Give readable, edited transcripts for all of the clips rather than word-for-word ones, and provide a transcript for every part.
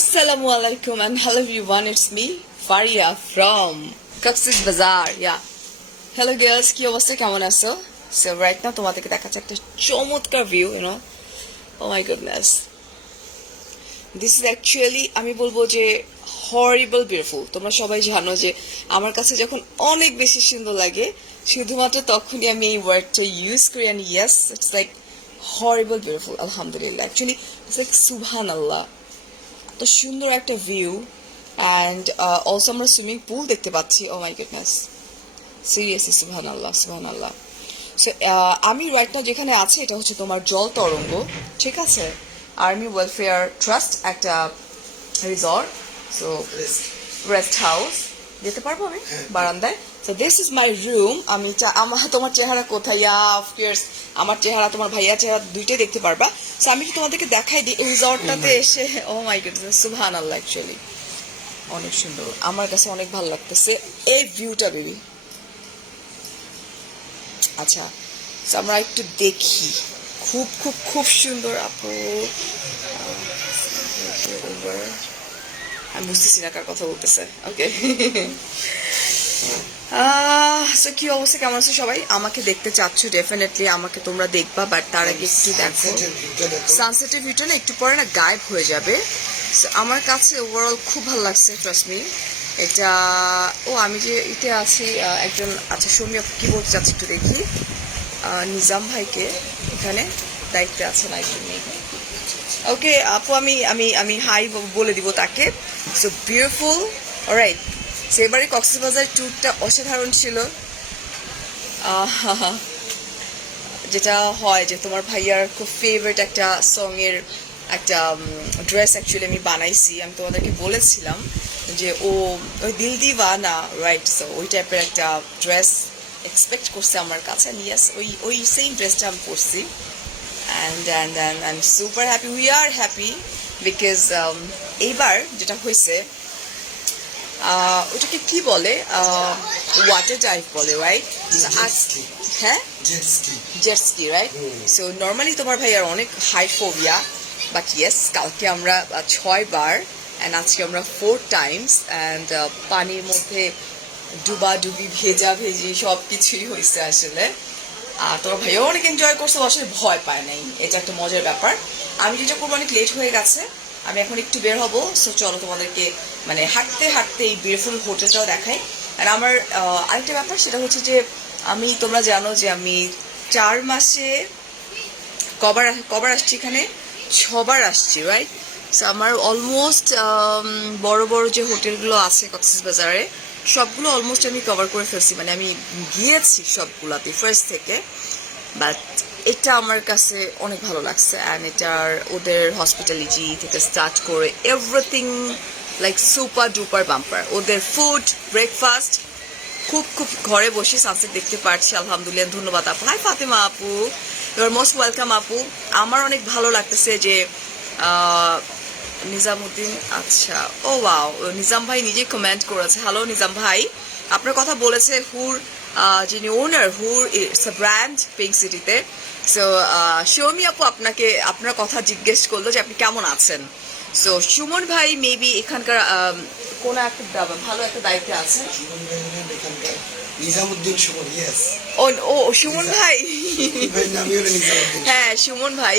Assalamu alaikum and hello everyone, it's me, Faria from Cox's Bazaar. Yeah. Hello girls, কি অবস্থা কেমন আছো? So right now তোমাদেরকে দেখাচ্ছি একটা চমৎকার view, Oh my goodness. This is actually আমি বলবো যে horrible beautiful. তোমরা সবাই জানো যে আমার কাছে যখন অনেক বেশি সুন্দর লাগে শুধুমাত্র তখনই আমি এই ওয়ার্ডটা ইউজ করি and yes, it's like horrible beautiful. Alhamdulillah. Actually, it's like subhanallah. তো সুন্দর একটা ভিউ অ্যান্ড অলসো আমরা সুইমিং পুল দেখতে পাচ্ছি ও মাই গুডনেস সিরিয়াসলি সুবহানাল্লাহ সুবহানাল্লাহ সো আমি রাইট নাও যেখানে আছি এটা হচ্ছে তোমার জল তরঙ্গ ঠিক আছে আর্মি ওয়েলফেয়ার ট্রাস্ট একটা রিসর্ট সো রেস্ট হাউস যেতে পারবো আমি বারান্দায় so this is my room আমি আমার তোমার চেহারা কোথায় অফকোর্স আমার চেহারা তোমার ভাইয়া চেহারা দুইটাই দেখতে পারবা সো আমি কি তোমাদেরকে দেখাই দিই রিসর্টটাতে এসে ও মাই গডনেস সুবহানাল্লাহ অ্যাকচুয়ালি অনেক সুন্দর আমার কাছে অনেক ভালো লাগতেছে এই ভিউটা বেবি আচ্ছা সো আমরা একটু দেখি খুব খুব খুব সুন্দর আপু আমি বুঝতেছি না কার কথা বলতেছে ওকে সো কি অবস্থা কেমন আছে সবাই আমাকে দেখতে চাচ্ছ ডেফিনেটলি আমাকে তোমরা দেখবা বাট তার আগে একটু দেখো সানসেটের ভিউটা না একটু পরে না গায়েব হয়ে যাবে সো আমার কাছে ওভারঅল খুব ভালো লাগছে ট্রাস্ট মি এটা আমি যে এতে আছি একজন আচ্ছা সৌমি কি বলতে চাচ্ছি একটু দেখি নিজাম ভাইকে এখানে দায়িত্বে আছে না একটু নেই ওকে আপু আমি আমি আমি হাই বলে দিব তাকে সো বিউটিফুল অলরাইট সেবারে কক্সবাজার ট্যুরটা অসাধারণ ছিল যেটা হয় যে তোমার ভাইয়ার খুব ফেভারিট একটা সঙের একটা ড্রেস অ্যাকচুয়ালি আমি বানাইছি আমি তোমাদেরকে বলেছিলাম যে ওই দিল দিওয়ানা রাইট সো ওই টাইপের একটা ড্রেস এক্সপেক্ট করছে আমার কাছে ইয়াস ওই সেম ড্রেসটা আমি পরছি and I'm super happy we are happy because এইবার যেটা হয়েছে ওটাকে কি বলে ওয়াটার ডাইভ বলে রাইট হ্যাঁ jet ski right so normally তোমার ভাইয়ার অনেক হাই ফোবিয়া বাট ইয়েস কালকে আমরা 6 বার অ্যান্ড আজকে আমরা 4 টাইমস অ্যান্ড পানির মধ্যে ডুবাডুবি ভেজা ভেজি সব কিছুই হয়েছে আসলে তোমার ভাইও অনেক এনজয় করছে আসলে ভয় পায় নাই এটা একটা মজার ব্যাপার আমি যেটা করবো অনেক লেট হয়ে গেছে আমি এখন একটু বের হব সো চলো তোমাদেরকে মানে হাঁটতে হাঁটতে এই বিউটিফুল হোটেলটাও দেখাই আর আমার আরেকটা ব্যাপার সেটা হচ্ছে যে আমি তোমরা জানো যে আমি 4 মাসে কবার আসছি এখানে 6 বার আসছি রাইট সো আমার অলমোস্ট বড় বড় যে হোটেলগুলো আছে কক্সবাজারে সবগুলো অলমোস্ট আমি কভার করে ফেলছি মানে আমি গিয়েছি সবগুলাতে ফার্স্ট থেকে বাট এটা আমার কাছে অনেক ভালো লাগছে অ্যান্ড এটার ওদের হসপিটালিটি থেকে স্টার্ট করে everything like super duper bumper ওদের ফুড ব্রেকফাস্ট খুব খুব ঘরে বসে সানসেট দেখতে পারছি আলহামদুলিল্লাহ ধন্যবাদ আপু হাই ফাতেমা আপু ইউ আর মোস্ট ওয়েলকাম আপু আমার অনেক ভালো লাগতেছে যে নিজামুদ্দিন আচ্ছা ও ওয়াও নিজাম ভাই নিজে কমেন্ট করেছে হ্যালো নিজাম ভাই আপনার কথা বলেছে হুর যিনি ওনার হুর ইটস আ ব্র্যান্ড পিঙ্ক সিটিতে সো সৌমি আপু আপনাকে আপনার কথা জিজ্ঞেস করলো যে আপনি কেমন আছেন সো সুমন ভাই মেবি এখানকার কোন একটা ভালো একটা দায়িত্বে আছেন নিজামুদ্দিন সুমন ইয়েস ও সুমন ভাই হ্যাঁ সুমন ভাই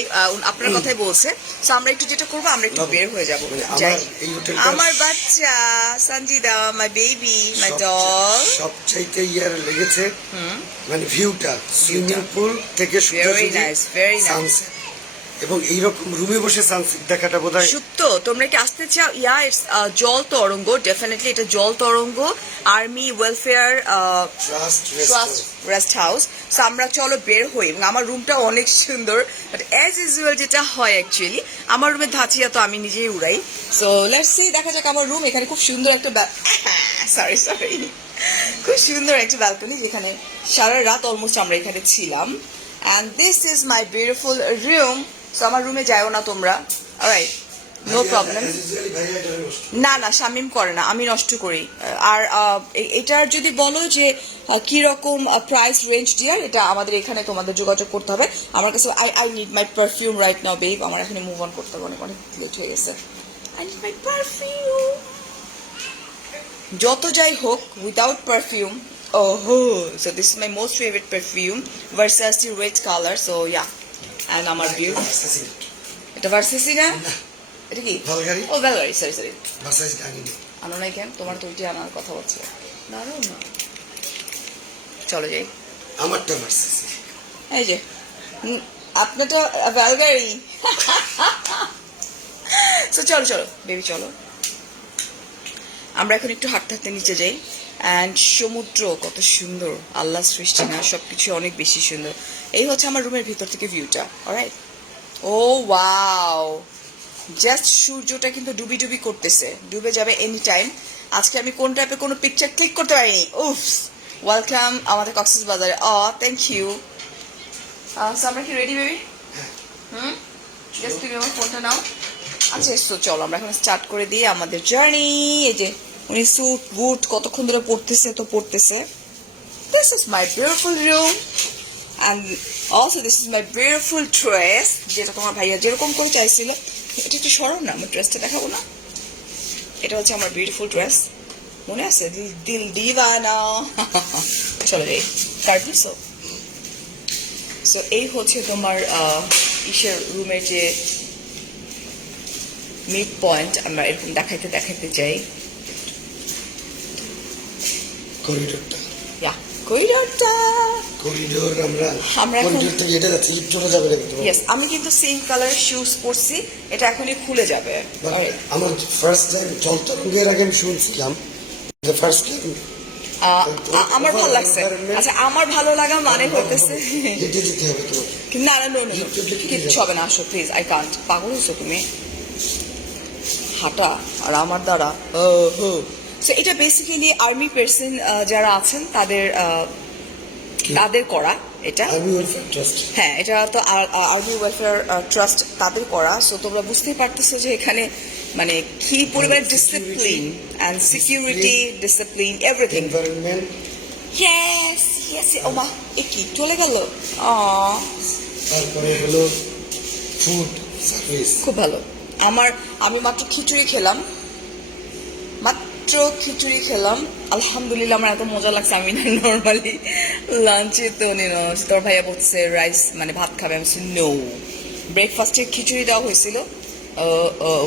আপনার কথাই বলছে সো আমরা একটু যেটা করবো আমরা একটু বের হয়ে যাবো আমার বাচ্চা Sanjida my baby my doll সবচাইতে ইয়ার লেগেছে মানে ভিউটা সুইমিং পুল থেকে ভেরি নাইস ভেরি নাইস এবং এইরকম রুমে বসে সানসেট দেখাটা বোধহয় সত্য তোমরা কি আসতে চাও ইটস জল তরঙ্গ ডেফিনেটলি এটা জল তরঙ্গ army welfare trust rest house so আমরা চলো বের হই এবং আমার রুমটা অনেক সুন্দর বাট অ্যাজ ইউজুয়াল যেটা হয় অ্যাকচুয়ালি আমার রুমের ধাঁচিয়া তো আমি নিজেই উড়াই সো লেটস সি দেখা যাক আমার রুম এখানে খুব সুন্দর একটা সরি খুব সুন্দর একটা ব্যালকনি যেখানে সারা রাত অলমোস্ট আমরা এখানে ছিলাম and this is my beautiful room so আমার রুমে যাও না তোমরা অলরাইট নো প্রবলেম না না শামিম করে না আমি নষ্ট করি আর এটার যদি বলো যে কি রকম প্রাইস রেঞ্জ ডিয়ার এটা আমাদের এখানে তোমাদের যোগাযোগ করতে হবে আমার কাছে I need my perfume right now babe আমার এখানে মুভ অন করতে হবে অনেক লেট হয়ে গেছে I need my perfume. যত যাই হোক without perfume. Oh, so this is my most favorite perfume. Versace red color. So yeah. And আমার view. এটা Versace না? এটা কি? Bulgari? ও Bulgari, sorry. Versace আনি আনো নাই কেন? তোমার তো ওইটি আনার কথা বলছে। দাঁড়াও না। চলো যাই। আমারটা Versace। এই যে আপনারটা Bulgari। So চলো বেবি চলো। আমরা এখন একটু হাঁটতে হাঁটতে নিচে যাই অ্যান্ড সমুদ্র কত সুন্দর, আল্লাহ সৃষ্টি না, সবকিছু অনেক বেশি সুন্দর। এই হচ্ছে আমার রুমের ভিতর থেকে ভিউটা। অলরাইট। ও ওয়াও, জাস্ট সূর্যটা কিন্তু ডুবি করতেছে, ডুবে যাবে এনি টাইম। আজকে আমি কোন টাইপের কোনো পিকচার ক্লিক করতে পারিনি। উফ, ওয়েলকাম আমাদের কক্সবাজারে। Thank you. আমরা কি রেডি বেবি? জাস্ট তুমি আমার ফোনটা নাও। আচ্ছা এসো, চলো আমরা এখন স্টার্ট করে দিই আমাদের জার্নি। এই যে উনি স্যুট বুট কতক্ষণ ধরে পড়তেছে। This is my beautiful room and also this is my beautiful dress, যেটা তোমার ভাইয়া যেরকম করে চাইছিল। এটা একটু সরো না, আমার ড্রেসটা দেখাবো না। এটা হচ্ছে আমার বিউটিফুল ড্রেস, মনে আছে? দিল দিওয়ানা। চলো যাই কার্ভিসো। সো এই হচ্ছে তোমার ইসের রুমের যে মিড পয়েন্ট। আমরা এরকম দেখাইতে যাই করিডোরটা। করিডোর আমরা করিডোর থেকে এটা যাচ্ছি, লিফট চলে যাবে নাকি তোমার? ইয়েস, আমি কিন্তু সেম কালার শুজ পরছি, এটা এখনই খুলে যাবে। আমার ফার্স্ট টাইম জলতরঙ্গের আগে আমি শুনছিলাম, ফার্স্ট টাইম আমার ভালো লাগছে। আচ্ছা, আমার ভালো লাগা মানে হতেছে যেতে যেতে হবে তোমার। না কিচ্ছু হবে না, আসো প্লিজ। I can't. পাগল হয়েছো তুমি? হাঁটা আর আমার দ্বারা। সো এটা বেসিক্যালি আর্মি পার্সন যারা আছেন তাদের করা এটা। হ্যাঁ, এটা তো আর্মি ওয়েলফেয়ার ট্রাস্ট তাদের করা। সো তোমরা বুঝতেই পারতেছো যে এখানে মানে কি পরিমাণ discipline and security, discipline, everything. Yes ও মা, এ কি চলে গেল? তারপরে হলো ফুড সার্ভিস, খুব ভালো। আমি মাত্র খিচুড়ি খেলাম, আলহামদুলিল্লাহ। আমার এত মজা লাগছে, আমি না নর্মালি লাঞ্চে তো তোর ভাইয়া বলছে রাইস মানে ভাত খাবে, আমি নো। ব্রেকফাস্টে খিচুড়ি দেওয়া হয়েছিল।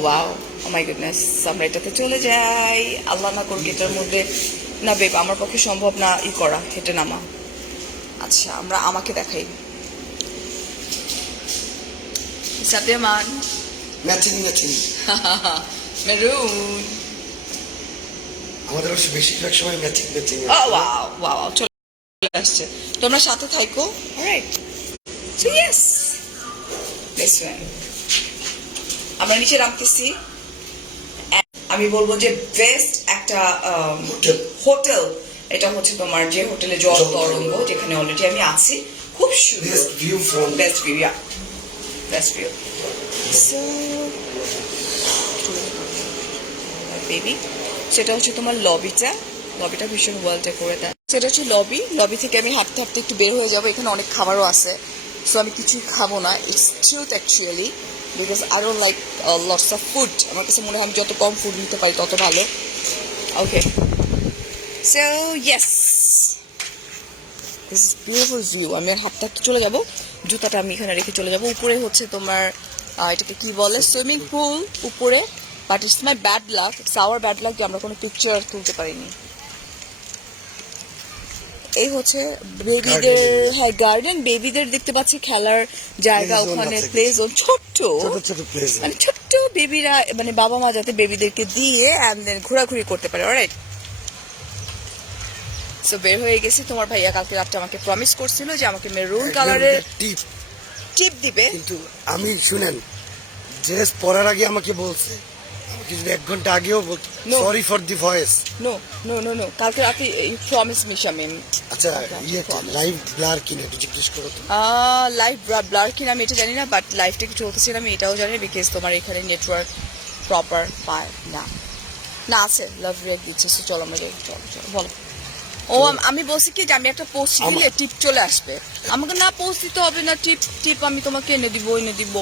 Wow, oh my goodness. আমরা এটাতে চলে যাই, আল্লাহ না করুক এটার মধ্যে না বেব, আমার পক্ষে সম্ভব না করা, হেঁটে নামা। আচ্ছা, আমরা আমাকে দেখাই। সাদ্যমান ম্যাচিং মেরুন। আমাদের অবশ্য বেশিরভাগ সময় ম্যাচিং। ওয়াও, চলে আসছে। তোমরা সাথে থাকো। Alright, so yes, this one. আমরা নিচে নামতেছি। আমি বলবো যে বেস্ট একটা হোটেল, এটা হচ্ছে তোমার যে হোটেলে জল তরঙ্গ, যেখানে অলরেডি আমি আছি। খুব সুন্দর, বেস্ট ভিউ। সো বেবি, সেটা হচ্ছে তোমার লবিটা ভীষণ ওয়েল ডেকোরেটেড। সেটা হচ্ছে লবি থেকে আমি হাঁটতে একটু বের হয়ে যাবো। এখানে অনেক খাবারও আছে, সো আমি কিছুই খাবো না। It's truth actually, because I don't like lots of food. আমার কাছে মনে হয় আমি যত কম ফুড নিতে পারি তত ভালো। Okay, so yes, this is beautiful view. আমি আর হাঁটতে চলে যাবো, জুতাটা আমি এখানে রেখে চলে যাবো। উপরে হচ্ছে তোমার এটাকে কি বলে, সুইমিং পুল উপরে। But it's my bad luck, it's our bad luck যে আমরা কোনো পিকচার তুলতে পারিনি। এই হচ্ছে বেবিদের, হ্যাঁ গার্ডেন, বেবিদের দেখতে পাচ্ছি খেলার জায়গা, ওখানে প্লে জোন, ছোট্ট মানে ছোট্ট বেবিরা, মানে বাবা মা যাতে বেবিদেরকে দিয়ে অ্যান্ড দেন ঘোরাঘুরি করতে পারে। অলরাইট, সো বের হয়ে গেছি। তোমার ভাইয়া কালকে রাত্রে আমাকে প্রমিস করছিল যে আমাকে মেরুন কালারের টিপ দিবে, কিন্তু আমি শুনেন ড্রেস পরার আগে আমাকে বলছে, আমাকে যদি 1 ঘন্টা আগেও বলতো sorry for the voice. No কালকে রাতে ইউ প্রমিস মি শামিম। আচ্ছা, লাইভ ব্লার কিনা একটু জিজ্ঞেস করো তো। লাইভ ব্লার কিনা আমি এটা জানি না, বাট লাইভটা কি চলতেছে আমি এটাও জানি, বিকজ তোমার এখানে নেটওয়ার্ক প্রপার পায় না আছে। লাভ রিয়াক্ট দিচ্ছে। সো চলো আমরা যাই। চলো বলো। আমি বলছি কি যে আমি একটা পোস্ট দিলে টিপ চলে আসবে, আমাকে না পোস্ট দিতে হবে না। টিপ আমি তোমাকে এনে দিব।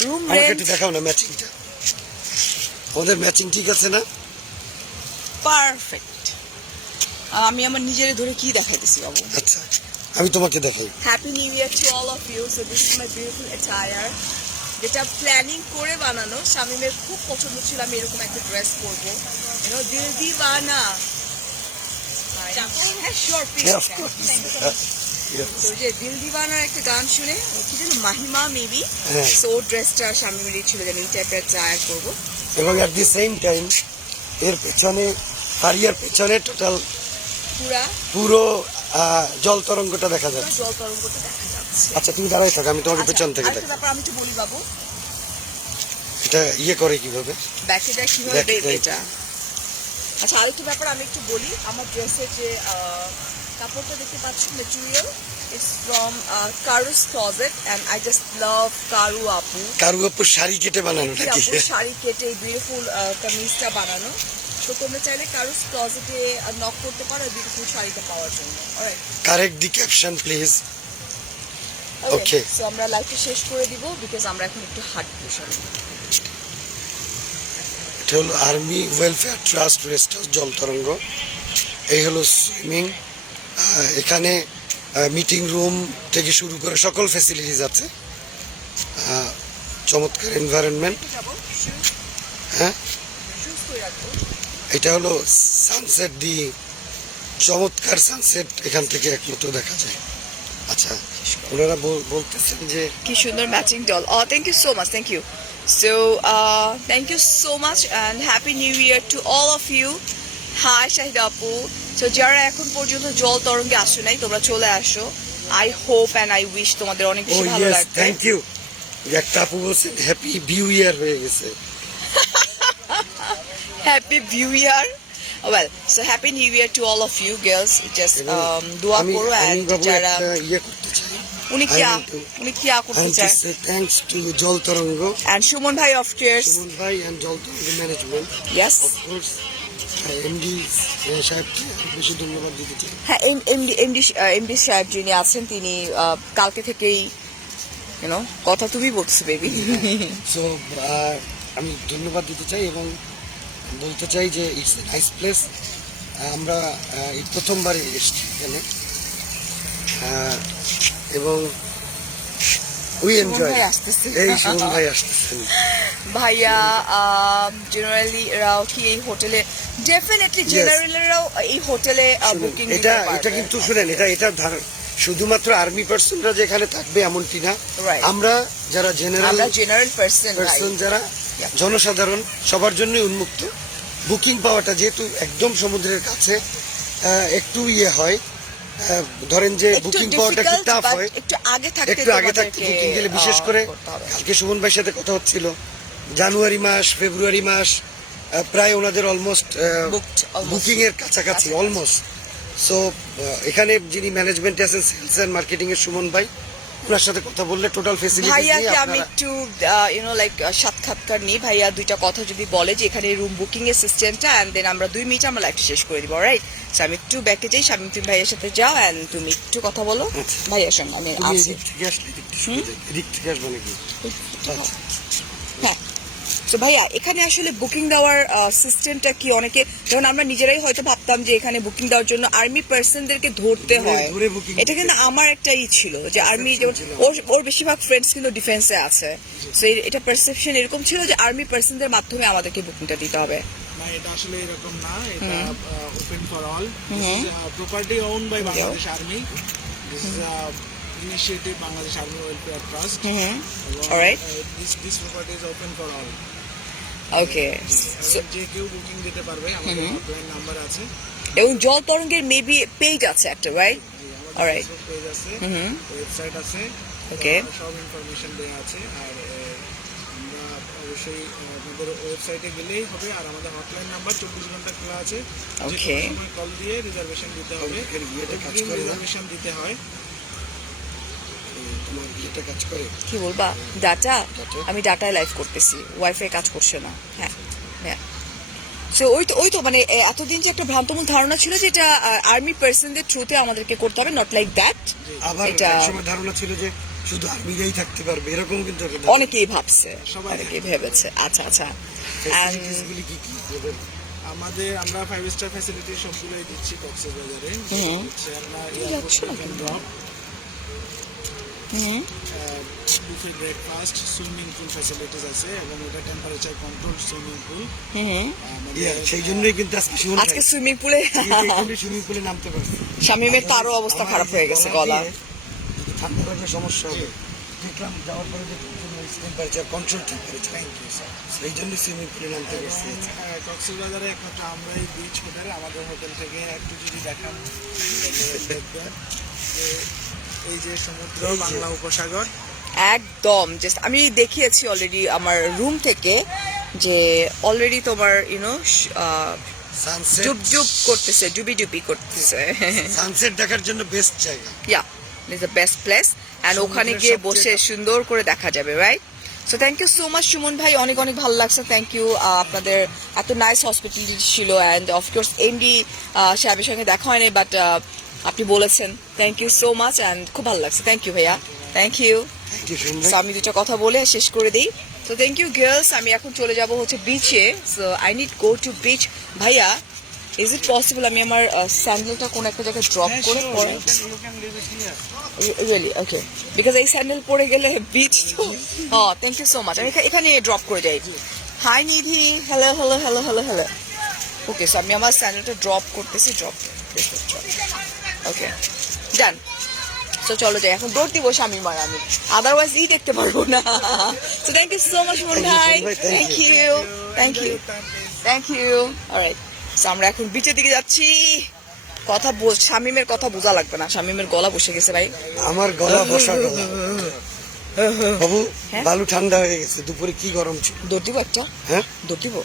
রুম রেন্ট দেখাও না ম্যাচিংটা। আমাদের ম্যাচিং ঠিক আছে না? পারফেক্ট। আমি আমার নিজের ধরে কি দেখাইতেছি বাবু? আচ্ছা, আমি তোমাকে দেখাই। Happy new year to all of you. So this is my beautiful attire, যেটা প্ল্যানিং করে বানানো। শামিমের খুব পছন্দ ছিল আমি এরকম একটা ড্রেস পরবো, দিল দিওয়ানা। হ্যাঁ, sure, Yeah, of course. Yes. তো যে দিল দিওয়ানার একটা গান শুনে কি যেন মাহিমা মেবি, হ্যাঁ। সো ড্রেসটা শামিমের ছিল যে আমি এই টাইপের টায়ার করবো। এবং অ্যাট দি সেম টাইম এর পেছনে, ফারিয়ার পেছনে টোটাল পুরা পুরো জল তরঙ্গটা দেখা যাচ্ছে। জল তরঙ্গটা দেখা যাচ্ছে। আচ্ছা, তুমি দাঁড়াই থাকো, আমি তোমাকে পেছন থেকে আরেকটা দেখো। ব্যাপার আমি একটু বলি বাবু, এটা ইয়ে করে কিভাবে? ব্যাকে দেখ কিভাবে Back দেখ দেখ। এটা। আচ্ছা, আরেকটা ব্যাপার আমি একটু বলি, আমার ড্রেসের যে কাপড়টা দেখতে পাচ্ছ, material it's from Karu's closet and I just love Karu আপু। কারু আপুর শাড়ি কেটে বানানো নাকি? আপুর শাড়ি কেটে বিউটিফুল কামিজটা বানানো। তো তোমরা চাইলে কারুস ক্লজেটে নক করতে পারো বিউটিফুল শাড়িটা পাওয়ার জন্য। Alright, correct the caption please. Okay. Okay. So আমরা লাইভটা শেষ করে দিব বিকজ আমরা এখন একটু হাঁটবো। সরি, এটা হলো army welfare trust rest house জল তরঙ্গ। এই হলো সুইমিং, এখানে মিটিং রুম থেকে শুরু করে সকল ফ্যাসিলিটিস আছে। চমৎকার এনভায়রনমেন্ট। যাবো শুজ হ্যাঁ, করে রাখবো। এটা হলো সানসেট, দি চমৎকার সানসেট এখান থেকে একমাত্র দেখা যায়। আচ্ছা, ওনারা বলতেছেন যে কি সুন্দর matching doll. Thank you so much, thank you. So thank you so much and happy new year to all of you. Hi Shahid আপু। সো যারা এখন পর্যন্ত জল তরঙ্গে আসো নাই, তোমরা চলে আসো। I hope and I wish তোমাদের অনেক ও বেশি ভালো ইয়েস, লাগবে। Thank you. একটা আপু বলছেন হ্যাপি ভিউ ইয়ার হয়ে গেছে। Happy view year. Well, so happy new year to all of you girls. Just দোয়া আমি করো। আমি অ্যান্ড বাবু যারা একটা ইয়ে করতে চাই। উনি কি করতে চায়? থ্যাঙ্কস টু জল তরঙ্গ, অ্যান্ড সুমন ভাই অফ টিয়ার্স। সুমন ভাই এন্ড জল তরঙ্গ management. Yes. Of course MD সাহেবকে বেশি ধন্যবাদ দিতে চাই। হ্যাঁ, এমডি সাহেব যিনি আছেন, তিনি কালকে থেকেই কথা তুমি বলছো বেবি। সো আমি ধন্যবাদ দিতে চাই এবং বলতে চাই যে ইটস এ নাইস প্লেস। আমরা এই প্রথমবার এসেছি এখানে এবং উই এনজয়। আসতেছে। এই সুমন ভাই আসতেছেন। ভাইয়া জেনারেলি এরাও কি এই হোটেলে, ডেফিনেটলি জেনারেলেরাও এই হোটেলে বুকিং এটা কিন্তু শুনেন, এটা শুধুমাত্র আর্মি পার্সনরা যেখানে থাকবে এমনটি না। Right. আমরা যারা জেনারেল পার্সন, যারা জনসাধারণ, সবার জন্যই উন্মুক্ত। বুকিং পাওয়াটা যেহেতু একদম সমুদ্রের কাছে একটু ইয়ে হয়, ধরেন যে বুকিং পাওয়াটা একটু টাফ হয়। একটু আগে থাকতে বুকিং গেলে, বিশেষ করে কালকে সুমন ভাইয়ের সাথে কথা হচ্ছিল, জানুয়ারি মাস ফেব্রুয়ারি মাস প্রায় ওনাদের অলমোস্ট বুকিং এর কাছাকাছি অলমোস্ট। সো এখানে যিনি ম্যানেজমেন্টে আছেন, সেলস এন্ড মার্কেটিং এর সুমন ভাই, ওনার সাথে কথা বললে টোটাল ফেসিলিটি ভাইয়াকে আমি একটু লাইক সাক্ষাৎকার নিই। ভাইয়া দুইটা কথা যদি বলে যে এখানে রুম বুকিং এর সিস্টেমটা, এন্ড দেন আমরা 2 মিনিট আমরা লাইভটা শেষ করে দিব। রাইট, সো আমি একটু ব্যাকে যাই, শামিম তুমি ভাইয়ের সাথে যাও এন্ড তুমি একটু কথা বলো ভাইয়ার সঙ্গে। আমি আছি। এদিক থেকে আসলে এদিক থেকে আসবে নাকি? হ্যাঁ। তো ভাইয়া, এখানে আসলে বুকিং দেওয়ার সিস্টেমটা কি? অনেকে যেমন আমরা নিজেরাই হয়তো ভাবতাম যে এখানে বুকিং দেওয়ার জন্য আর্মি পার্সনদেরকে ধরতে হয়। ধরে booking এটা কিন্তু আমার একটা ছিল যে আর্মি, যেমন ওর বেশিরভাগ ফ্রেন্ডস কিন্তু ডিফেন্সে আছে। সো এটা পারসেপশন এরকম ছিল যে আর্মি পার্সনদের মাধ্যমে আমাদেরকে বুকিংটা দিতে হবে। না, এটা আসলে এরকম না। এটা open for all. Property owned by Bangladesh army. This is initiative Bangladesh Army Welfare Trust. Alright. This property is open for all. ওকে। যে কেউ বুকিং দিতে পারবে, আমাদের হটলাইন নাম্বার আছে এবং জল তরঙ্গের মেবি পেজ আছে একটা, রাইট? অলরাইট, ফেসবুক পেজ আছে, ওয়েবসাইট আছে, ওকে, সব ইনফরমেশন দেওয়া আছে। আর আমরা অবশ্যই আমাদের ওয়েবসাইটে গেলেই হবে। আর আমাদের হটলাইন নাম্বার 24 ঘন্টা খোলা আছে। ওকে, কল দিয়ে রিজার্ভেশন দিতে হবে। রিজার্ভেশন দিতে হয়। কি বলবা? ডাটা, আমি ডাটায় লাইভ করতেছি, ওয়াইফাই কাজ করছে না। হ্যাঁ হ্যাঁ। সো ওই তো মানে এতদিন যে একটা ভ্রান্তমূল ধারণা ছিল যে এটা আর্মি পার্সনদের থ্রুতে আমাদেরকে করতে হবে, নট লাইক দ্যাট। আবার একটা সময় ধারণা ছিল যে শুধু আর্মিরাই থাকতে পারবে এরকম কিন্তু অনেকেই ভাবছে, সবাই অনেকেই ভেবেছে। আচ্ছা আচ্ছা। And ফ্যাসিলিটিসগুলি কি কি ওদের? আমরা 5 স্টার ফ্যাসিলিটি সবগুলোই দিচ্ছি কক্সবাজারে। হচ্ছে আপনার যাচ্ছো না কিন্তু। Buffet breakfast, swimming pool facilities আছে এবং এটা টেম্পারেচার কন্ট্রোল সুইমিং পুল। সেই জন্যই কিন্তু আজকে সুমন আজকে সুইমিং পুলে সুইমিং পুলে নামতে পারছি। শামীমের তারও অবস্থা খারাপ হয়ে গেছে গলা। ঠান্ডা লাগলে সমস্যা হবে। দেখলাম যাওয়ার পরে যে টেম্পারেচার কন্ট্রোল টেম্পারেচার, সেই জন্য সুইমিং পুলে নামতে পারছি। কক্সবাজারে একমাত্র আমরাই বিচ হোটেল, আমাদের হোটেল থেকে একটু যদি দেখান তাহলে দেখবেন যে এই যে সমুদ্র, বাংলা উপসাগর একদম জাস্ট আমি দেখিয়েছি অলরেডি আমার রুম থেকে যে অলরেডি তোমার ইউনো সানসেট ডুব ডুব করতেছে, ডুবি ডুবি করতেছে। সানসেট দেখার জন্য বেস্ট জায়গা। Yeah is the best place and ওখানে গিয়ে বসে সুন্দর করে দেখা যাবে, right? So thank you so much Suman ভাই, অনেক অনেক ভালো লাগছে। থ্যাংক ইউ, আপনাদের এত নাইস হসপিটালিটি ছিল অ্যান্ড অফকোর্স এমডি সাহেবের সঙ্গে দেখা হয়নি বাট আপনি বলেছেন। Thank you so much and খুব ভালো লাগছে। থ্যাংক ইউ ভাইয়া, থ্যাংক ইউ। সো আমি দুটো কথা বলে শেষ করে দিই। সো থ্যাংক ইউ গার্লস, আমি এখন চলে যাব হচ্ছে বিচে। So I need go to beach. ভাইয়া ইজ ইট পসিবল আমি আমার স্যান্ডেলটা কোনো একটা জায়গায় ড্রপ করে পরে? রিয়েলি ওকে, বিকজ এই স্যান্ডেল পরে গেলে বিচ তো। থ্যাংক ইউ সো মাচ, আমি এখানে ড্রপ করে যাই। Hi Nidhi, hello hello hello hello hello. Okay, so আমি আমার স্যান্ডেলটা ড্রপ করতেছি, ড্রপ ওকে ডান। সো চলো যাই, এখন দৌড় দিব শামিম আর আমি, আদারওয়াইজ দেখতে পারবো না। So thank you so much মন ভাই, thank you thank you thank you. Alright, so আমরা এখন বিচের দিকে যাচ্ছি। কথা শামিমের কথা বোঝা লাগবে না, শামিমের গলা বসে গেছে ভাই। আমার গলা বসা গলা। বাবু হ্যাঁ? বালু ঠান্ডা হয়ে গেছে, দুপুরে কি গরম ছিল। দৌড় দিব একটা? হ্যাঁ দৌড় দিব?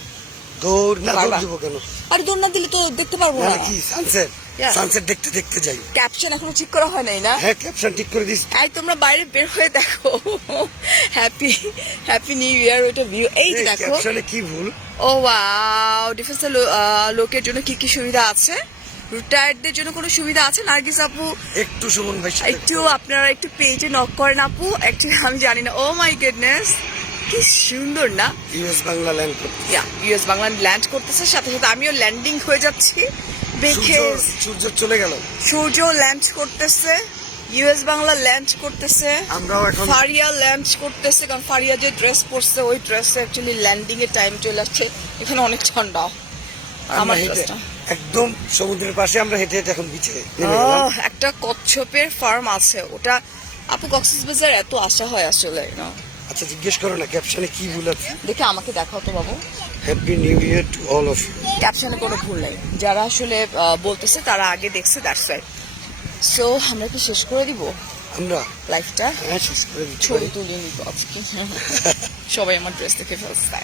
দৌড় না, পারবা? দৌড় দিব কেন? আরে দৌড় না দিলে তো দেখতে পারবো না। মানে কি সানসেট? Yeah. সানসেট দেখতে দেখতে যাই। ক্যাপশন এখনো ঠিক করা হয় নাই না? হ্যাঁ ক্যাপশন ঠিক করে দিস। এই তোমরা বাইরে বের হয়ে দেখো, হ্যাপি হ্যাপি নিউ ইয়ার ওটা ভিউ। এই যে দেখো, ক্যাপশনে কি ভুল? ও ওয়াও, ডিফেন্স লোকের জন্য কি কি সুবিধা আছে, রিটায়ার্ডদের জন্য কোনো সুবিধা আছে? নার্গিস আপু একটু সুমন ভাই একটু আপনারা একটু পেজে নক করেন আপু, একটু আমি জানি না। ও মাই গুডনেস, কি সুন্দর না? ইউএস বাংলা ল্যান্ড করতে। ইয়া ইউএস বাংলা ল্যান্ড করতেছে, সাথে সাথে আমিও ল্যান্ডিং হয়ে যাচ্ছি। বিকজ সূর্য চলে গেল, সূর্য ল্যান্ড করতেছে, ইউএস বাংলা ল্যান্ড করতেছে, আমরাও এখন ফারিয়া ল্যান্ড করতেছে। কারণ ফারিয়া যে ড্রেস পরছে ওই ড্রেসে অ্যাকচুয়ালি ল্যান্ডিং এর টাইম চলে আসছে। এখানে অনেক ঠান্ডা। আর আমরা আমার হেঁটে ড্রেসটা একদম সমুদ্রের পাশে আমরা হেঁটে হেঁটে এখন বিচে নেমে গেলাম। একটা কচ্ছপের ফার্ম আছে, ওটা আপু কক্সবাজার এত আশা হয় আসলে না। আচ্ছা জিজ্ঞেস করো না ক্যাপশনে কি ভুল আছে। দেখে আমাকে দেখাও তো বাবু। Happy new year to all of you. ক্যাপশনে কোনো ভুল নেই, যারা আসলে বলতেছে তারা আগে দেখছে, দ্যাটস রাইট। সো আমরা কি শেষ করে দিব আমরা লাইফটা? হ্যাঁ শেষ করে দিচ্ছি। ছবি তুলে নিব আজকে। সবাই আমার ড্রেস দেখে ফেলছে।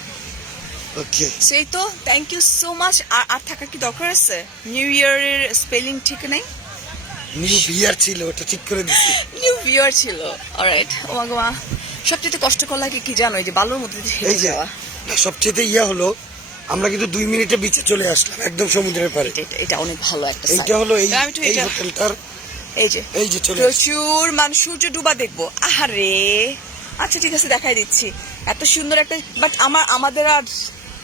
ওকে সেই তো, থ্যাংক ইউ সো মাচ। আর থাকার কি দরকার আছে? নিউ ইয়ারের স্পেলিং ঠিক নেই, নিউ বিয়ার ছিল ওটা ঠিক করে দিচ্ছি। নিউ ইয়ার ছিল। অলরাইট, ও মা গো মা, সবচেয়ে কষ্টকর লাগে কি জানো? এই যে বালুর মধ্যে দিয়ে হেঁটে এই যে যাওয়া। সবচেয়ে ইয়া হলো আমরা কিন্তু 2 মিনিটে বিচে চলে আসলাম একদম সমুদ্রের পাড়ে। এটা অনেক ভালো একটা sign। এইটা হলো এই আমি একটু এই এটা- হোটেলটার এই যে চলে প্রচুর মানুষ সূর্য ডুবা দেখবো। আহারে, আচ্ছা ঠিক আছে দেখাই দিচ্ছি। এত সুন্দর একটা, বাট আমাদের আর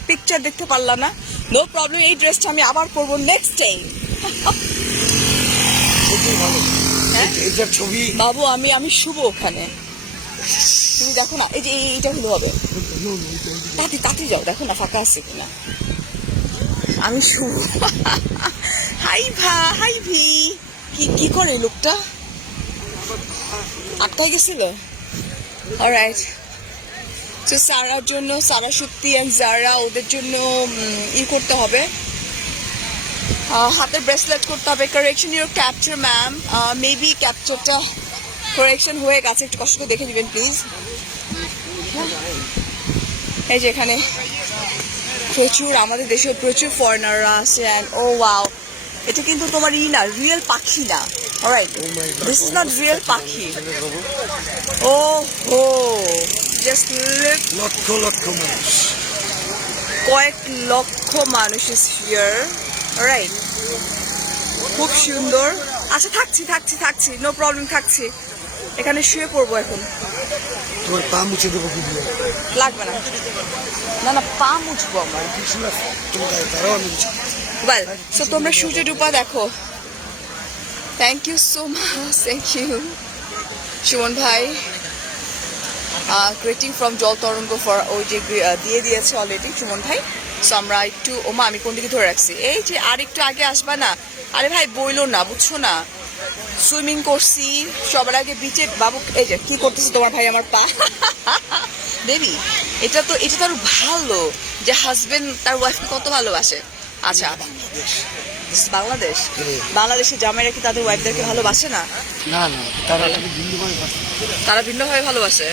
পিকচার দেখতে পারলাম না। নো প্রবলেম, এই ড্রেসটা আমি আবার পরবো নেক্সট টাইম। খুবই ভালো। হ্যাঁ? এইটার ছবি বাবু আমি শুভ ওখানে, তুমি দেখো না, এই যে এইটা হলো হবে। তাড়াতাড়ি যাও, দেখো না ফাঁকা আছে কিনা। আমি শুভ। হাই ভি, কি করে লোকটা? আটকাই গেছিল। অলরাইট, তো সারার জন্য, সারা শক্তি অ্যান্ড জারা, ওদের জন্য করতে হবে, হাতের ব্রেসলেট করতে হবে। Correction your capture ma'am, maybe ক্যাপচারটা কারেকশন হয়ে গেছে, একটু কষ্ট করে দেখে নেবেন প্লিজ। এই যে এখানে প্রচুর আমাদের দেশেও প্রচুর ফরেনাররা আছে। অ্যান্ড ও ওয়াও, এটা কিন্তু তোমার না, রিয়েল পাখি না। Alright, this is not real পাখি। ও হো, জাস্ট লুক, লক্ষ লক্ষ মানুষ, কয়েক লক্ষ মানুষ ইজ হিয়ার। রাইট, খুব সুন্দর। আচ্ছা থাকছি, নো প্রবলেম, থাকছি। এখানে শুয়ে পড়বো এখন। তোমার পা মুছে দেবো ভিডিও। লাগবে না, না না, পা মুছবো আমার। তুমি তারাও আমি মুছে ওয়েল, সো তোমরা সূর্য ডুবা দেখো। Thank you so much, thank you Suman ভাই। গ্রেটিং ফ্রম জল তরঙ্গ ফর, ওই যে দিয়ে দিয়েছে অলরেডি সুমন ভাই। সো আমরা একটু, ওমা আমি কোন দিকে ধরে রাখছি, এই যে আর একটু আগে আসবা না। আরে ভাই বইলো না, বুঝছো না, সুইমিং করছি সবার আগে বিচে। বাবু এই যে কি করতেছে তোমার ভাই আমার পা বেবি। এটা তো আরো ভালো যে হাজবেন্ড তার ওয়াইফকে কত ভালোবাসে। আচ্ছা, বাংলাদেশ। This is Bangladesh. হুম। বাংলাদেশে জামাইরা কি তাদের ওয়াইফদেরকে ভালোবাসে না? না না, তারা তাকে ভিন্নভাবে বাঁচে। তারা ভিন্নভাবে ভালোবাসে।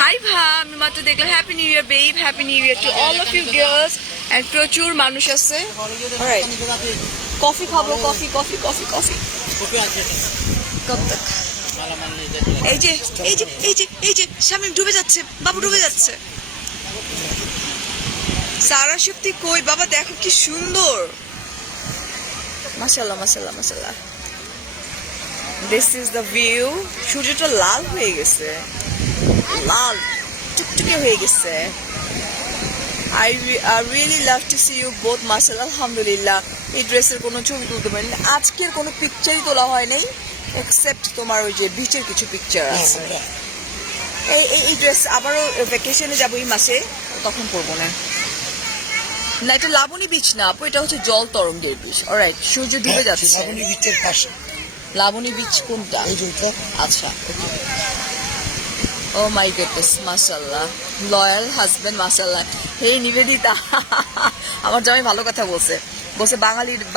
হাই ভা, আমি মাত্র দেখলাম। Happy new year babe, happy new year to all of you girls. And প্রচুর মানুষ আছে। অলরাইট, কফি খাবো, কফি কফি কফি কফি। কব তক? এই যে এই যে এই যে এই যে শামিম ডুবে যাচ্ছে, বাবু ডুবে যাচ্ছে। সারা শক্তি কই বাবা, দেখো কি সুন্দর, মাশাআল্লাহ মাশাআল্লাহ মাশাআল্লাহ। This is the view. সূর্যটা লাল হয়ে গেছে, লাল টুকটুকে হয়ে গেছে। I really love to see you both, মাশাআল্লাহ আলহামদুলিল্লাহ। এই ড্রেসের কোনো ছবি তুলতে পারিনি, আজকের কোনো পিকচারই তোলা হয় নাই, এক্সেপ্ট তোমার ওই যে বিচের কিছু পিকচার আছে। এই ড্রেস আবারও ভ্যাকেশনে যাবো এই মাসে, তখন পরবো না। না, এটা লাবণী বিচ না আপু, এটা হচ্ছে জল তরঙ্গের বিচ। অলরাইট, সূর্য ডুবে যাচ্ছে। লাবণী বিচের পাশে। লাবণী বিচ কোনটা? এই যে ওইটা। আচ্ছা, ও মাই গডনেস, মাশাআল্লাহ, লয়াল হাজবেন্ড, মাশাআল্লাহ। হে নিবেদিতা, আমার জামাই ভালো কথা বলছে, বলছে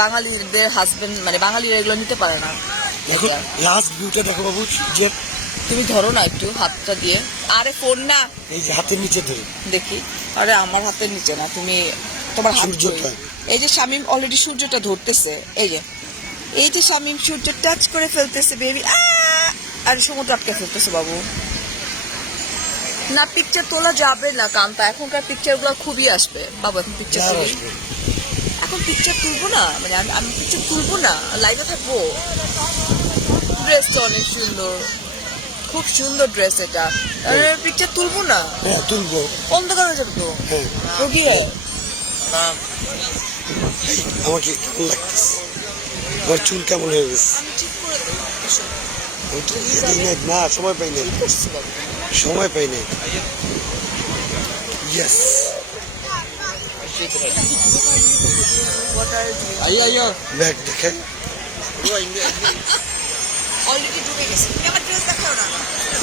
বাঙালিদের হাজবেন্ড মানে বাঙালিরা এগুলো নিতে পারে না। দেখো লাস্ট ভিউটা দেখো বাবু সূর্যের। তুমি ধরো না একটু হাতটা দিয়ে। আরে ফোন না, এই যে হাতের নিচে ধরে দেখি। আরে আমার হাতের নিচে না, তুমি তোমার হাত সূর্যটা। ধরে। এই যে শামিম অলরেডি সূর্যটা ধরতেছে, এই যে শামিম সূর্য টাচ করে ফেলতেছে বেবি। আর সমুদ্র আটকে ফেলতেছে বাবু। না, পিকচার তোলা যাবে না কান্তা, এখনকার পিকচার গুলো খুবই আসবে বাবু। এখন পিকচার যার তুলি, আসবে। এখন পিকচার তুলবো না, মানে আমি পিকচার তুলবো না, লাইভে থাকবো। ড্রেসটা অনেক সুন্দর, খুব সুন্দর ড্রেস এটা। পিকচার তুলবো না, হ্যাঁ তুলবো। অন্ধকার হয়ে যাবে তো। হ্যাঁ রোগী আমাকে কেমন লাগতেছে, আমার চুল কেমন হয়ে গেছে। আমি ঠিক করে দেবো। আমি তো দিই নাই, না সময় পাই নাই, কি করছি বাবু? সময় পাই নাই। Yes What are you doing? Bag দেখে অলরেডি ডুবে গেছে, তুমি আমার ড্রেস দেখাও না।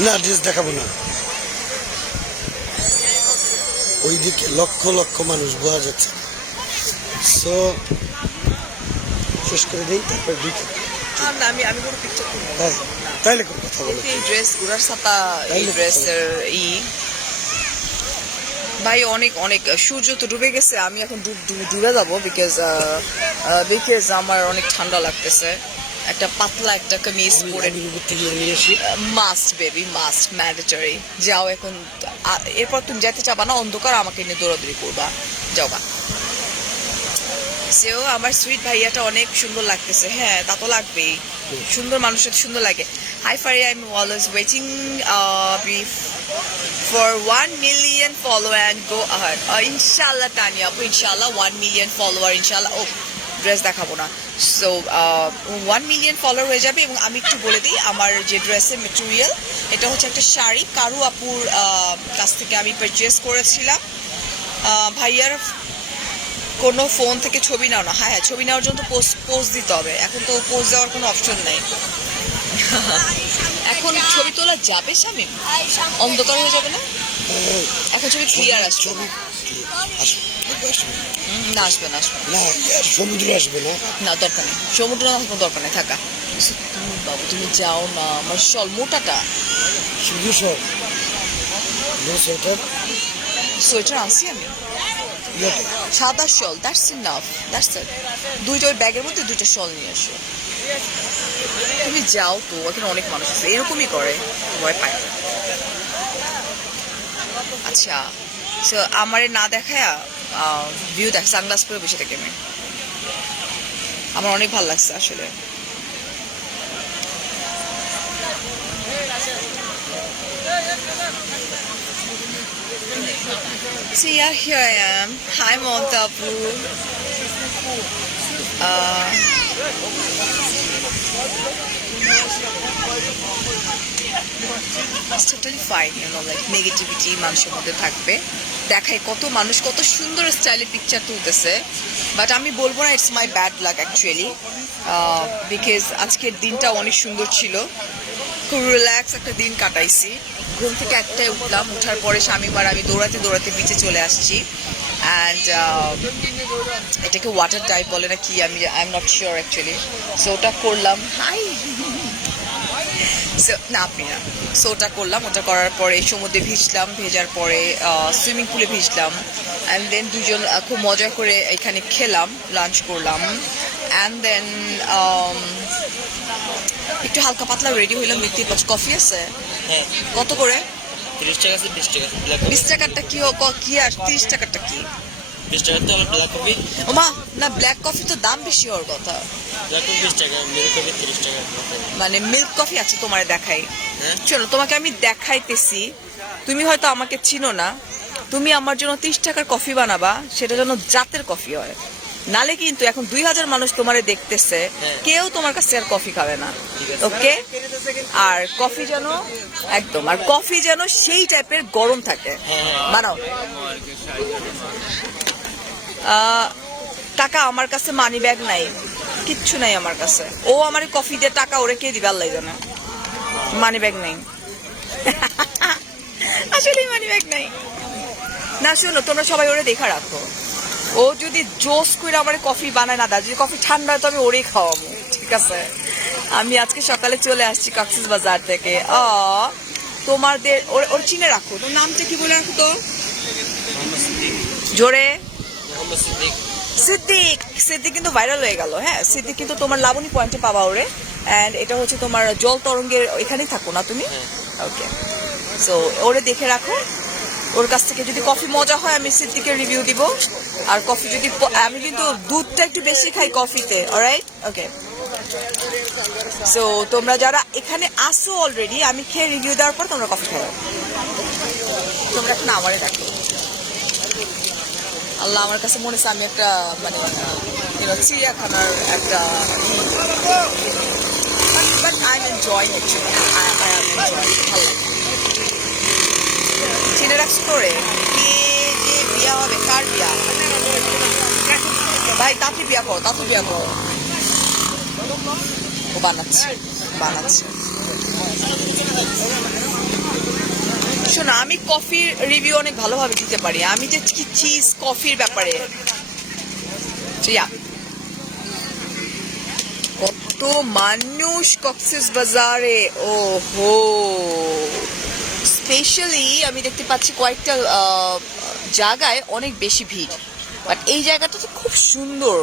না ড্রেস দেখাবো না। ওইদিকে লক্ষ লক্ষ মানুষ বোঝা যাচ্ছে। সো শেষ করে দিই, তারপর দিকে। আর না, আমি কোনো পিকচার তুলবো না। হ্যাঁ তাইলে কোনো কথা বলো। এই ড্রেস গুড়ার ছাতা, এই তাইলে ড্রেসের ভাই অনেক অনেক। সূর্য তো ডুবে গেছে, আমি এখন ডুবে যাবো, বিকজ আমার অনেক ঠান্ডা লাগতেছে। একটা পাতলা একটা কামিজ পরে আমি উপর থেকে নিয়ে আসি। Must baby, must mandatory. যাও এখন, এরপর তুমি যেতে চাবা না, অন্ধকার আমাকে নিয়ে দৌড়াদৌড়ি করবা, যাও বা। সেও আমার সুইট ভাইয়াটা অনেক সুন্দর লাগতেছে। হ্যাঁ তা তো লাগবেই, সুন্দর মানুষের সুন্দর লাগে। Hi Faria, I am always waiting for 1 million follower and go ahead. Inshallah Tanya আপু, ইনশাআল্লাহ 1 million follower ইনশাআল্লাহ। ও ড্রেস দেখাবো না। সো 1 million ফলোয়ার হয়ে যাবে। এবং আমি একটু বলে দিই, আমার যে ড্রেসের মেটেরিয়াল, এটা হচ্ছে একটা শাড়ি, কারু আপুর কাছ থেকে আমি পারচেস করেছিলাম। ভাইয়ার কোনো ফোন থেকে ছবি নাও না। হ্যাঁ, ছবি নেওয়ার জন্য তো পোজ দিতে হবে, এখন তো পোজ দেওয়ার কোনো অপশন নেই। এখন ছবি তোলা যাবে শামিম? অন্ধকার হয়ে যাবে না? এখন ছবি ক্লিয়ার আসবে? ছবি আসবে না, আসবে না, আসবে না, সমুদ্র আসবে না। না, দরকার নেই, সমুদ্র না কোনো দরকার নেই, থাকা। তুমি বাবু তুমি যাও না, আমার শল মোটাটা শুধু সব সোয়েটার সোয়েটার আনছি আমি, সাদা শল, দ্যাটস ইনাফ, দ্যাটস ইট। দুইটা ওই ব্যাগের মধ্যে দুইটা শল নিয়ে আসো। তুমি যাও তো, এখানে অনেক মানুষ আছে এরকমই করে, ভয় পায়। আচ্ছা, সো আমারে না দেখায় ভিউ দেখ, সানগ্লাস পরে বসে থাকি আমি। আমার অনেক ভালো লাগছে আসলে। So yeah, here I am. Hi Montapu. It's totally fine, you know, like negativity মানুষের মধ্যে থাকবে, দেখায় কত মানুষ কত সুন্দর স্টাইলে পিকচার তুলতেছে, বাট আমি বলবো না it's my bad luck actually, because আজকের দিনটা অনেক সুন্দর ছিল, খুব রিল্যাক্স একটা দিন কাটাইছি। ঘুম থেকে একটাই উঠলাম, উঠার পরে স্বামীমার আমি দৌড়াতে দৌড়াতে বিচে চলে আসছি, অ্যান্ড এটাকে ওয়াটার টাইপ বলে না কি, আমি I am not sure actually. So ওটা করলাম, হাই না আপনি না, সো ওটা করলাম, ওটা করার পরে সমুদ্রে ভিজলাম, ভেজার পরে সুইমিং পুলে ভিজলাম, অ্যান্ড দেন দুজন খুব মজা করে এখানে খেলাম, লাঞ্চ করলাম, অ্যান্ড দেন একটু হালকা পাতলা রেডি হইলাম। দেখতে পাচ্ছ কফি আছে, হ্যাঁ কত করে? 30 টাকা আছে, 20 টাকা ব্ল্যাক 20 টাকারটা কি কি আর 30 টাকারটা কি? 20 টাকা তো আমার ব্ল্যাক কফি, ওমা না, ব্ল্যাক কফি তো দাম বেশি হওয়ার কথা। ব্ল্যাক কফি 20 টাকা, মিল্ক কফি 30 টাকা। মানে মিল্ক কফি আছে, তোমার দেখাই, হ্যাঁ শোনো তোমাকে আমি দেখাইতেছি, তুমি হয়তো আমাকে চিনো না, তুমি আমার জন্য 30 টাকার কফি বানাবা, সেটা যেন জাতের কফি হয়, নালে কিন্তু এখন 2000 মানুষ তোমারে দেখতেছে, কেউ তোমার কাছে আর কফি খাবে না, ওকে? আর কফি যেন একদম, আর কফি যেন সেই টাইপের গরম থাকে, বানাও। টাকা আমার কাছে, মানি ব্যাগ নাই, কিচ্ছু নাই আমার কাছে, ও আমার কফি দিয়ে টাকা ওরে কে দিবে আল্লাহ জানে, মানি ব্যাগ নেই আসলে মানি ব্যাগ নাই। না শোনো, তোমরা সবাই ওরে দেখা রাখো, ও যদি জোস করে আমার কফি বানায় না দেয়, যদি কফি ঠান্ডা হয় তো আমি ওরেই খাওয়াবো, ঠিক আছে? আমি আজকে সকালে চলে আসছি কক্সেস বাজার থেকে। তোমাদের ওর চিনে রাখো, তোর নামটা কি বলে রাখো তো জোরে। মোহাম্মদ সিদ্দিক। সিদ্দিক, সিদ্দিক কিন্তু ভাইরাল হয়ে গেল, হ্যাঁ সিদ্দিক কিন্তু তোমার লাবণী পয়েন্টে পাবা ওরে, অ্যান্ড এটা হচ্ছে তোমার জল তরঙ্গের এখানেই থাকো না তুমি, ওকে? সো ওরে দেখে রাখো, ওর কাছ থেকে যদি কফি মজা হয় আমি সিদ্দিকের রিভিউ দিব, আর কফি যদি আমি কিন্তু দুধটা একটু বেশি খাই কফিতে, অলরাইট, ওকে? সো তোমরা যারা এখানে আসো অলরেডি, আমি খেয়ে রিভিউ দেওয়ার পর তোমরা কফি খাও, তোমরা এখন আমারে দেখো। আল্লাহ, আমার কাছে মনে হচ্ছে আমি একটা মানে চিড়িয়াখানার একটা, but I am enjoying actually, I am enjoying, ভালো লাগে। চিনে রাখছি তোরে, কে কে বিয়া হবে, কার বিয়া? ভাই তাঁতি বিয়া করো, তাঁতি বিয়া করো, ও বানাচ্ছে বানাচ্ছে। শোনো, আমি কফির রিভিউ অনেক ভালোভাবে দিতে পারি, আমি যে চিজ কফির ব্যাপারে, কত মানুষ কক্সেস বাজারে, ও হো, স্পেশালি আমি দেখতে পাচ্ছি কয়েকটা জায়গায় অনেক বেশি ভিড়, বাট এই জায়গাটা তো খুব সুন্দর।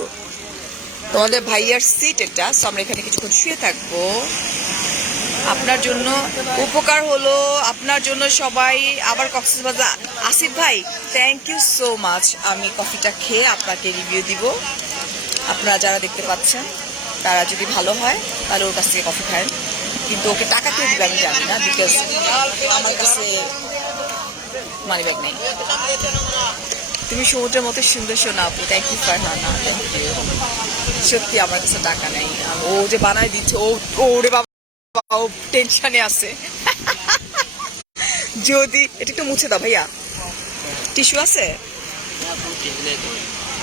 তোমাদের ভাইয়ার সিট এটা, সো আমরা এখানে কিছুক্ষণ শুয়ে থাকবো, আপনার জন্য উপকার হলো, আপনার জন্য সবাই। আবার কক্সবাজার আসিফ ভাই, থ্যাংক ইউ সো মাচ। আমি কফিটা খেয়ে আপনাকে রিভিউ দিব, আপনারা যারা দেখতে পাচ্ছেন তারা যদি ভালো হয় তাহলে ওর কাছ থেকে কফি খান, কিন্তু ওকে টাকা কে দিবে আমি জানি না, বিকজ আমার কাছে মানি ব্যাগ নেই। তুমি সমুদ্রের মতো সুন্দর, শোনা আপু, thank you Farhana, thank you. সত্যি আমার কাছে টাকা নেই, ও যে বানায় দিচ্ছে, ওরে বাবা ও টেনশনে আছে যদি এটা একটু মুছে দাও ভাইয়া, টিস্যু আছে?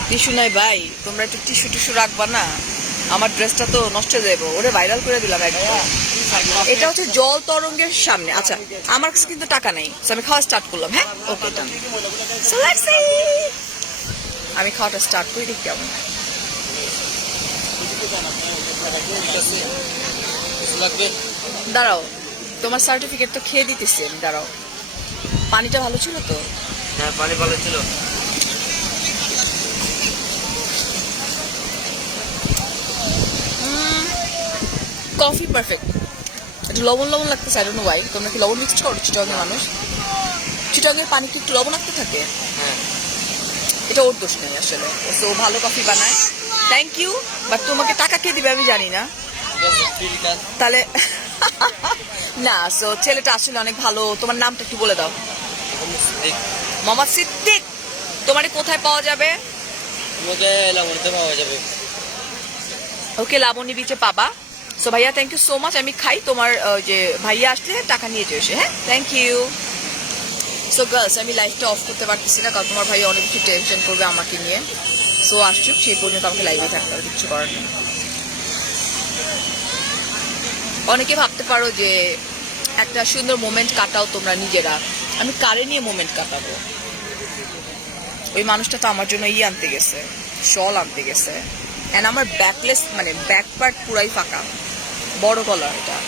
টিস্যু নাই ভাই, তোমরা একটু টিস্যু টিস্যু রাখবা না, আমার ড্রেসটা তো নষ্ট হয়ে যাবো। ওরে ভাইরাল করে দিলাম একদম। এটা হচ্ছে জল তরঙ্গের সামনে। আচ্ছা, আমার কাছে কিন্তু টাকা নেই, আমি খাওয়া স্টার্ট করলাম। হ্যাঁ, ওকে, আমি খাওয়াটা স্টার্ট করি, দেখি কেমন। দাঁড়াও, তোমার সার্টিফিকেট তো খেয়ে দিতেছি আমি, দাঁড়াও। পানিটা ভালো ছিল তো? হ্যাঁ, পানি ভালো ছিল। কফি পারফেক্ট, একটু লবণ লবণ লাগতেছে, আই ডোন্ট নো ওয়াই। তোমরা কি লবণ মিক্সড করো? চিটাগের মানুষ, চিটাগের পানি কি একটু লবণাক্ত থাকে? হ্যাঁ, এটা ওর দোষ নেই আসলে, ও ভালো কফি বানায়। থ্যাংক ইউ, বাট তোমাকে টাকা কে দিবে আমি জানি না। ঠিক আছে, ফ্রি কাজ। তাহলে না, সো ছেলেটা আসলে অনেক ভালো। তোমার নামটা একটু বলে দাও। মোহাম্মদ সিদ্দিক। মোহাম্মদ সিদ্দিক। তোমারে কোথায় পাওয়া যাবে? তোমাকে লাবণীতে পাওয়া যাবে। ওকে, লাবণী বিচে পাবা। সো ভাইয়া, থ্যাংক ইউ সো মাচ। আমি খাই, তোমার যে ভাইয়া আসলে টাকা নিয়ে যেও, হ্যাঁ, থ্যাংক ইউ। সো গার্লস, আমি লাইভটা অফ করতে পারতেছি না, কারণ তোমার ভাইয়া অনেক কিছু টেনশন করবে আমাকে নিয়ে। সো আসুক, সেই পর্যন্ত আমাকে লাইভে থাকতে হবে, কিচ্ছু করার নেই। অনেকে ভাবতে পারো যে একটা সুন্দর মোমেন্ট কাটাও তোমরা নিজেরা, আমি কারে নিয়ে মোমেন্ট কাটাবো? ওই মানুষটা তো আমার জন্য আনতে গেছে, শল আনতে গেছে, অ্যান্ড আমার ব্যাকলেস মানে ব্যাক পার্ট পুরাই ফাঁকা, বড় গলা এটা।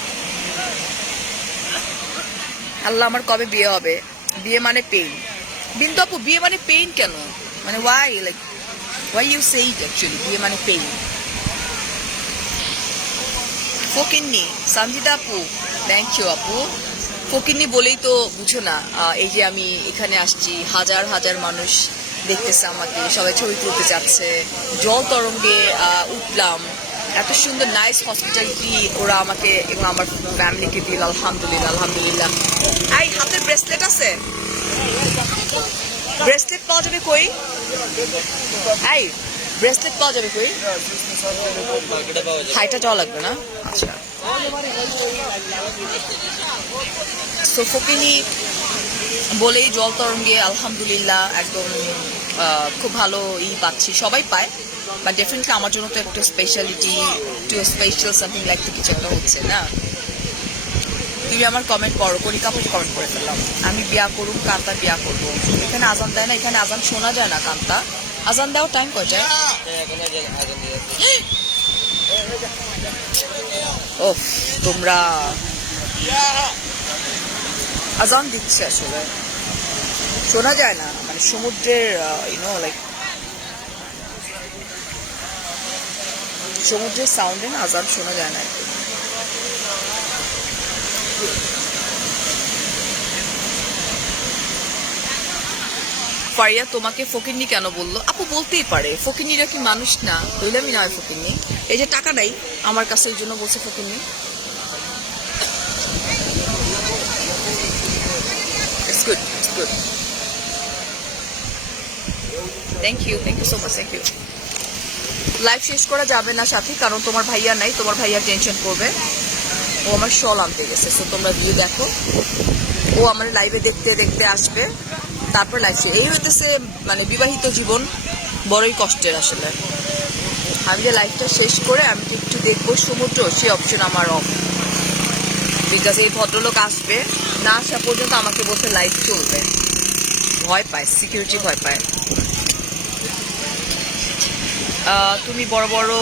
আল্লাহ, আমার কবে বিয়ে হবে? বিয়ে মানে পেইন। বিন্দু আপু, বিয়ে মানে পেইন কেন? মানে why you say it actually, বিয়ে মানে পেইন? ফকিন্নি, সঞ্জিতা আপু, থ্যাংক ইউ আপু। ফকিন্নি বলেই তো বুঝো না, এই যে আমি এখানে আসছি, হাজার হাজার মানুষ দেখতেছে আমাকে, সবাই ছবি তুলতে যাচ্ছে, জল তরঙ্গে উঠলাম, এত সুন্দর নাইস হসপিটালিটি ওরা আমাকে এবং আমার ফ্যামিলিকে দিল। আলহামদুলিল্লাহ, আলহামদুলিল্লাহ। এই হাতের ব্রেসলেট আছে? ব্রেসলেট পাওয়া যাবে কই? এই ব্রেসলেট পাওয়া যাবে কই? মার্কেটে পাওয়া যাবে। হাইটা যাওয়া লাগবে না? আচ্ছা। তো ফকিনি বলেই জল তরঙ্গে আলহামদুলিল্লাহ একদম খুব ভালো পাচ্ছি, সবাই পায়, বাট ডেফিনেটলি আমার জন্য তো একটু স্পেশালিটি, একটু স্পেশাল সামথিং লাইক তো কিছু একটা হচ্ছে না। তুমি আমার কমেন্ট পড়ো, করি কাপড় কমেন্ট করে ফেললাম। আমি বিয়া করুম, কান্তা বিয়া করবো। এখানে আজান দেয় না, এখানে আজান শোনা যায় না। কান্তা, আজান দেওয়ার টাইম কয়টায়? এখন আজান দিয়ে ও, তোমরা আজান দিচ্ছে আসলে শোনা যায় না, মানে সমুদ্রের লাইক সমুদ্রের সাউন্ডে না আজান শোনা যায় না একদম। ফারিয়া তোমাকে ফকিন্নি কেন বললো? আপু বলতেই পারে, ফকিন্নিরা কি মানুষ না? হইলামই না হয় ফকিন্নি। এই যে টাকা নাই আমার কাছে, এই জন্য বলছে ফকিন্নি। It's good, it's good. Thank you so much, thank you. Live শেষ করা যাবে না সাথী, কারণ তোমার ভাইয়া নাই, তোমার ভাইয়া টেনশন করবে। ও আমার শল আনতে গেছে, সো তোমরা ভিউ দেখো। ও আমার লাইভে দেখতে দেখতে আসবে, তারপর লাইভ শেষ। এই হইতেছে মানে বিবাহিত জীবন, বড়ই কষ্টের আসলে। আমি যে লাইভটা শেষ করে আমি একটু দেখবো সমুদ্র, সেই অপশন আমার অফ, বিকজ এই ভদ্রলোক আসবে, না আসা পর্যন্ত আমাকে বলতে লাইভ চলবে। ভয় পায়, সিকিউরিটি ভয় পায়। তুমি বড় বড়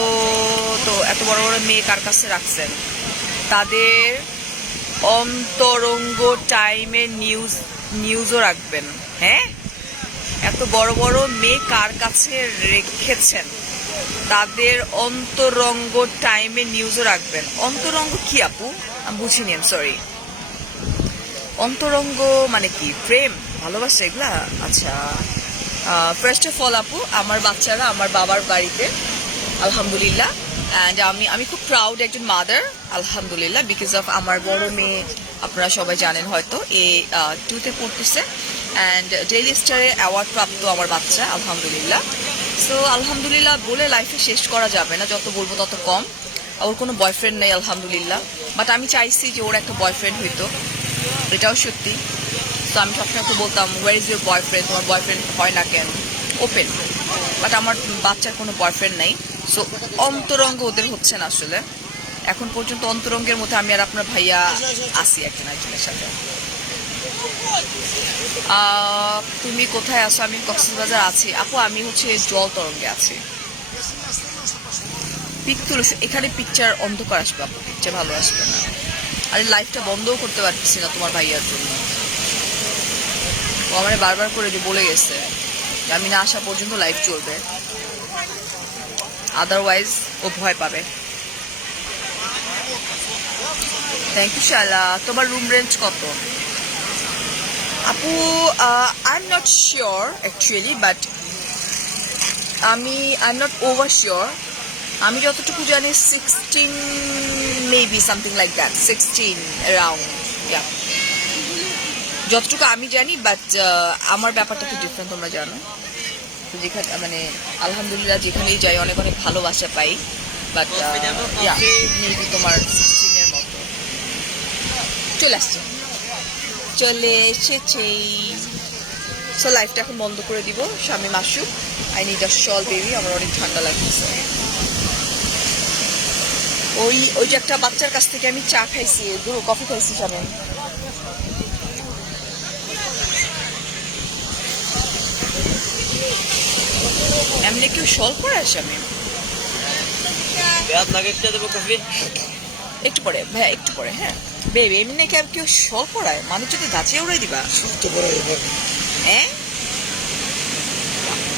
তো এত বড় বড় মেয়ে কার কাছে রাখছেন? তাদের অন্তরঙ্গ টাইমে নিউজও রাখবেন? হ্যাঁ, এত বড় বড় মেয়ে কার কাছে রেখেছেন? তাদের অন্তরঙ্গ টাইমে নিউজও রাখবেন? অন্তরঙ্গ কি আপু? আমি বুঝিনি, সরি। অন্তরঙ্গ মানে কি? প্রেম, ভালোবাসা, এগুলা? আচ্ছা। ফার্স্ট অফ অল আপু, আমার বাচ্চারা আমার বাবার বাড়িতে আলহামদুলিল্লাহ, অ্যান্ড আমি খুব প্রাউড একজন মাদার আলহামদুলিল্লাহ, বিকজ অফ আমার বড় মেয়ে, আপনারা সবাই জানেন হয়তো, A2-তে পড়তেছে, অ্যান্ড ডেইলি স্টারে অ্যাওয়ার্ড প্রাপ্ত আমার বাচ্চা আলহামদুলিল্লাহ। সো আলহামদুলিল্লাহ বলে লাইফে শেষ করা যাবে না, যত বলবো তত কম। ওর কোনো বয়ফ্রেন্ড নেই আলহামদুলিল্লাহ, বাট আমি চাইছি যে ওর একটা বয়ফ্রেন্ড হইতো, এটাও সত্যি। তো আমি সবসময় একটু বলতাম, ওয়ার ইজ ইউর বয়ফ্রেন্ড, তোমার বয়ফ্রেন্ড হয় না কেন? ওপেন। বাট আমার বাচ্চার কোনো বয়ফ্রেন্ড নেই, সো অন্তরঙ্গ ওদের হচ্ছে না আসলে এখন পর্যন্ত। অন্তরঙ্গের মধ্যে আমি আর আপনার ভাইয়া আসি একজনের সাথে। তুমি কোথায় আছো? আমি কক্সবাজার আছি আপু, আমি হচ্ছে জল তরঙ্গে আছি। পিক তুলে এখানে পিকচার অন্ধকার আসবে আপু, পিকচার ভালো আসবে না। আর লাইভটা বন্ধও করতে পারতেছি না তোমার ভাইয়ার জন্য। ও আমার বারবার করে যে বলে গেছে যে আমি না আসা পর্যন্ত লাইভ চলবে, আদারওয়াইজ ও ভয় পাবে। থ্যাংক ইউ শালা। তোমার রুম রেন্ট কত আপু? I am not sure actually, but I am not over sure. আমি যতটুকু জানি 16 maybe something like that, 16 around, yeah. যতটুকু আমি জানি, বাট আমার ব্যাপারটা তো ডিফারেন্ট, তোমরা জানো। তো যেখানে মানে আলহামদুলিল্লাহ যেখানেই যাই অনেক অনেক ভালোবাসা পাই, বাট মেবি তোমার 16-এর মতো চলে এসেছে। সো লাইফটা এখন বন্ধ করে দিব। স্বামী মাসু, I need a shawl baby, আমার অনেক ঠান্ডা লাগতেছে। ওই যে একটা বাচ্চার কাছ থেকে আমি চা খাইছি, কফি খাইছি জানেন। এমনি কেউ শল পরে আসে আমি আপনাকে একটা দেবো কফি। একটু পরে ভাইয়া, একটু পরে। হ্যাঁ বেবি, এমনি নাকি আর কেউ শল পরায়, মানুষ যদি দাঁচিয়ে উড়াই দিবা। সত্যি বড় এবার হ্যাঁ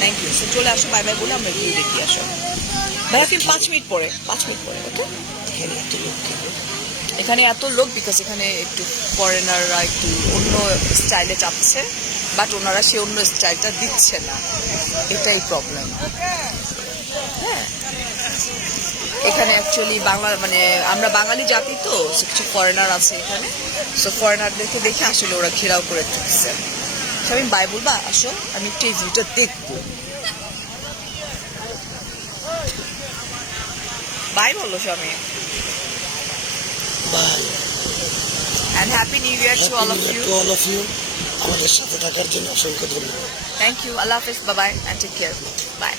থ্যাংক ইউ। সো চলে আসো, বাই বাই বলে আমরা ভিউ দেখি। আসো ভাইয়া, তুমি 5 মিনিট পরে, 5 মিনিট পরে, ওকে? এখানে এত লোক কেন? এখানে এত লোক বিকজ এখানে একটু ফরেনাররা একটু অন্য স্টাইলে চাচ্ছে, বাট ওনারা সে অন্য স্টাইলটা দিচ্ছে না, এটাই প্রবলেম। হ্যাঁ এখানে অ্যাকচুয়ালি বাংলা মানে আমরা বাঙালি জাতি তো, so কিছু ফরেনার আছে এখানে, সো ফরেনারদেরকে দেখে আসলে ওরা ঘেরাও করে ঢুকছে। আমি বাই বলবা, আসো আমি একটু এই ভিউটা দেখবো। বাই বললো স্বামী। Bye, and happy new year to all of you. To all of you. আমাদের সাথে থাকার জন্য অসংখ্য ধন্যবাদ। থ্যাংক ইউ, আল্লাহ হাফিজ, bye bye, and take care, by.